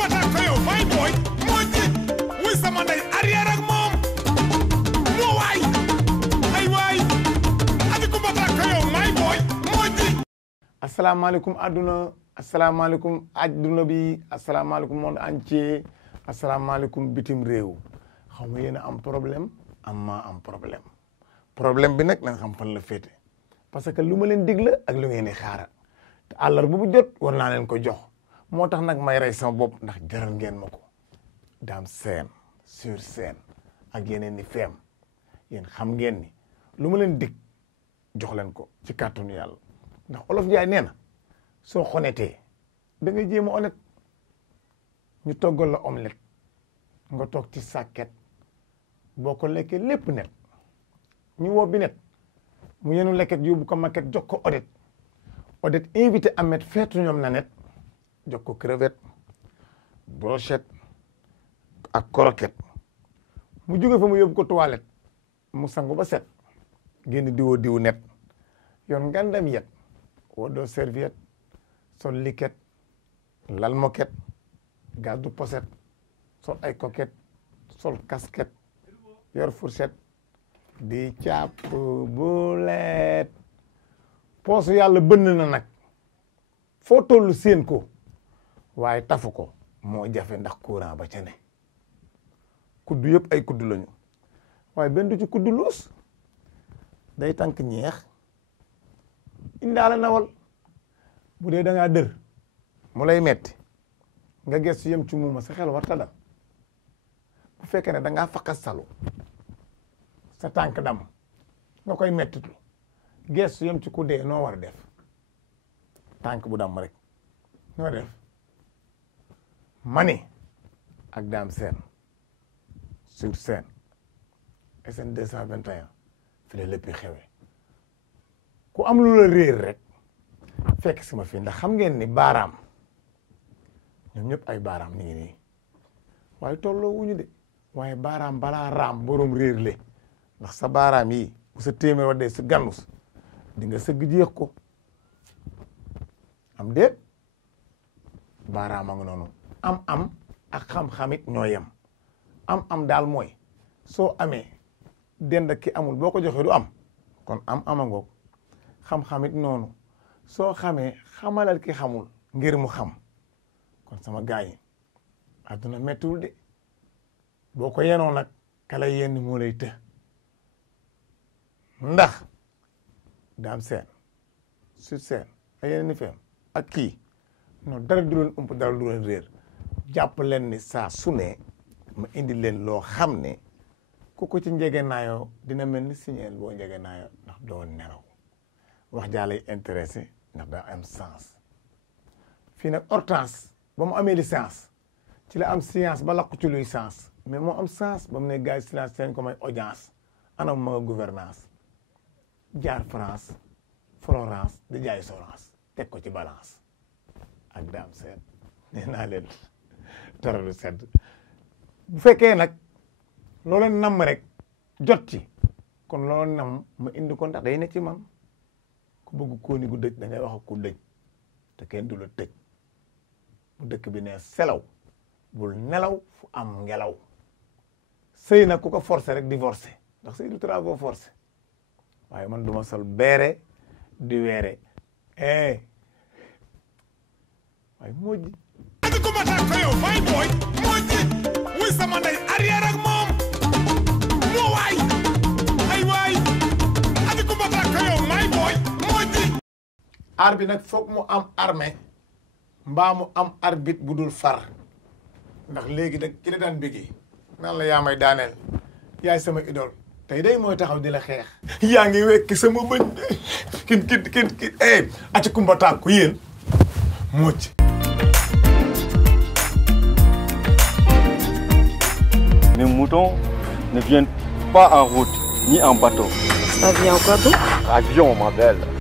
Kumba Takko yow my boy moo ji wuy sama ndey arrière ak moom moo waay ay waay Aji Kumba Takko yow my boy moo ji. asalaamaaleykum adduna bi asalaamaaleykum monde entier asalaamaaleykum bitim réew xaw ma yéen a am problème maa am problème bi nag na nga xam fan la féete parce que lu ma leen dig la ak lu ngeen di xaaral te àllarba bu jot war naa leen ko jox moo tax nag may rey sama bopp ndax jaral ngeen ma ko Dame Sène sur scène ak yeneen ni feem yéen xam ngeen ni lu ma leen dig jox leen ko ci kàttanu yàlla ndax olof Njaay nee na soo xonetee da ngay jéem a honnête ñu toggal la omelette nga toog ci sàkket boo ko lekkee lépp net ñu woo bi net mu yenu lekket yóbbu ko maquette jox ko Odette invité Ahmed feetu ñoom na net jox ko crevette brochette ak croquette mu jóge fa mu yóbbu ko toilette mu sangu ba set génn diwu net yoon ngandam yet wodoo serviette sol liquette lal moquette gaz du pochette sol ay coquette sol casquette yor fourchette di càpp bulet poosu yàlla bënn na nag foo tollu seen ko waaye tafu ko moo jafe ndax courant ba ca ne kuddu yëpp ay kuddu lañu waaye benn du ci kuddu luus day tànk ñeex indaala nawal bu dee da ngaa dër mu lay metti nga gestu yem ci muuma sa xel war ta dam bu fekkee ne da ngaa fakkas salu sa tànk dam nga koy mettitu gestu yem ci ku dee noo war a def tànk bu dam rek noo def mani ak Dame Sène sur scène SN 221 fi la lépp xewee ku am lu la réer rek fekk si ma fii ndax xam ngeen ni baaraam ñoom ñëpp ay baaraam ni ngi nii waaye tolloo wuñu de waaye baaraam balaa raam borom réer le ndax sa baaraam yi bu sa téeméer wa dee sa gannus di nga sëgg jeex ko am déet baaraam a nga noonu am ak xam-xamit ñoo yem am daal mooy soo amee dend ki amul boo ko joxee du am kon a ngoog xam-xamit noonu soo xamee xamalal ki xamul ngir mu xam kon sama gars yi adduna mettiwul de boo ko yenoo nag kala yenn moo lay të ndax Dame Sène sur scène ay yeneen ni feem ak kii non dara du leen ump dara du leen réer jàpp leen ni saa su ne ma indi leen loo xam ne ku ko ci njege naayoo dina mel ni signeel boo njege naayoo ndax doo nelaw wax jaa lay intéressé ndax daa am sens fii nag Hortense ba mu amee licence ci la am science ba lakku ci luy sens mais moo am sens ba mu ne gars yi silence seen ko may audience anam ma nga gouvernance jaar France Florence di jaay Sorance teg ko ci balance ak Dame Sène nee naa leen dara du sedd bu fekkee nag loo leen namm rek jot ci kon loolu nam ma indi ko ndax day ne ci man ku bëgg kóoni gu dëj da ngay wax ak ku dëj te kenn du la tëj bu dëkk bi ne selaw bul nelaw fu am ngelaw sëy nag ku ko forcé rek divorcé ndax sëy du travaux forcé waaye man duma sol beere di weere waaye moo ji Aji Kumba Takko yow my boy moo ji wuy sama ndey arrière ak moom moo waay ay waay Aji Kumba Takko yow my boy moo ji. aar bi nag foog mu am armée mbaa mu am arbitre bu dul far ndax léegi nag ki la daan bëggee naan la yaa may daaneel yaay sama idole tey day mooy taxaw di la xeex yaa ngi wekk sama bëñ kin Aji Kumba Takko yéen moo ci. Les moutons ne viennent pas en route ni en bateau. Ça vient en quoi donc? Avion, ma belle.